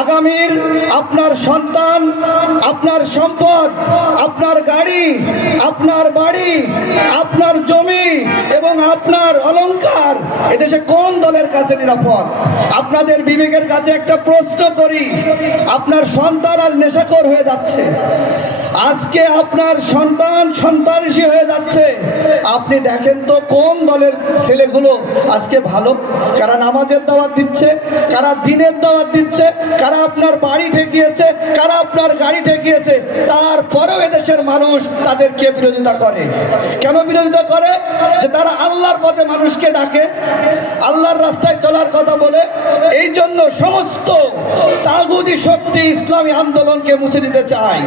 আগামীর আপনার সন্তান, আপনার সম্পদ, আপনার গাড়ি, আপনার বাড়ি, আপনার জমি এবং আপনার অলংকার এদেশে কোন দলের কাছে নিরাপদ? আপনাদের বিবেকের কাছে একটা প্রশ্ন করি। আপনার সন্তান আজ নেশাখোর হয়ে যাচ্ছে, আজকে আপনার সন্তান সন্ত্রাসী হয়ে যাচ্ছে। আপনি দেখেন তো কোন দলের ছেলেগুলো আজকে ভালো? কারা নামাজের দাওয়াত দিচ্ছে, কারা দিনের দাওয়াত দিচ্ছে, কারা আপনার বাড়ি ঠেকিয়েছে, কারা আপনার গাড়ি ঠেকিয়েছে, তারপরেও এদেশের মানুষ তাদেরকে বিরোধিতা করে। কেন বিরোধিতা করে? যে তারা আল্লাহর পথে মানুষকে ডাকে, আল্লাহর রাস্তায় চলার কথা বলে। এই জন্য সমস্ত তাগুতি শক্তি ইসলামী আন্দোলনকে মুছে দিতে চায়।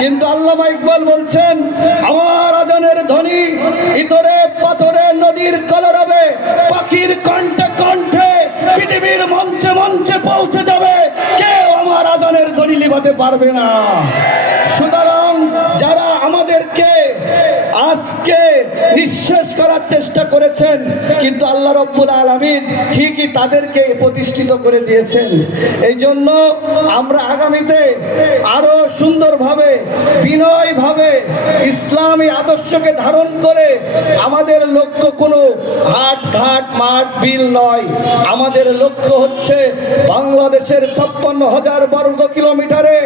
কিন্তু আল্লামা ইকবাল বলছেন, আমার আজানের ধ্বনি ইতরে পাথরে নদীর কলরবে, পাখির কণ্ঠে কণ্ঠে পৃথিবীর মঞ্চে মঞ্চে পৌঁছে যাবে, কেউ আমার আজানের ধ্বনি লিভাতে পারবে না। সুতরাং যারা আমাদেরকে আজকে নিঃশেষ করার চেষ্টা করেছেন, কিন্তু আল্লাহ রাব্বুল আলামিন ঠিকই তাদেরকে প্রতিষ্ঠিত করে দিয়েছেন। এই জন্য আমরা আগামীতে আরো সুন্দরভাবে, বিনয়ভাবে ইসলামী আদর্শকে ধারণ করে, আমাদের লক্ষ্য কোনো হাট ঘাট মাঠ বিল নয়। আমাদের লক্ষ্য হচ্ছে বাংলাদেশের 56,000 বর্গ কিলোমিটারে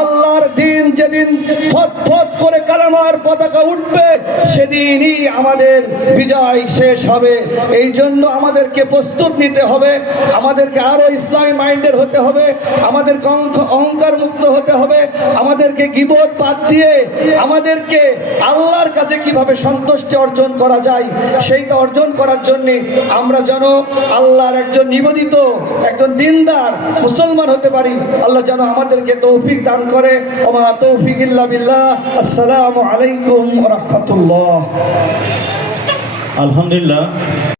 আল্লাহর দিন যেদিন ফট ফট করে কালেমার পতাকা উঠবে, সেদিনই আমাদের বিজয় শেষ হবে। এই জন্য আমাদেরকে প্রস্তুত নিতে হবে, আমাদেরকে আরো ইসলামী মাইন্ডের হতে হবে, আমাদেরকে অহংকার মুক্ত হতে হবে, আমাদেরকে গীবত বাদ দিয়ে আমাদেরকে আল্লাহর কাছে কিভাবে সন্তুষ্টি অর্জন করা যায় সেইটা অর্জন করার জন্য আমরা যেন আল্লাহর একজন নিবেদিত, একজন দিনদার মুসলমান হতে পারি। আল্লাহ যেন আমাদেরকে তৌফিক দান করে। ওমা তৌফিক ইল্লা বিল্লাহ। আসসালামু আলাইকুম ওয়া রাহমাতুল্লাহ। আলহামদুলিল্লাহ।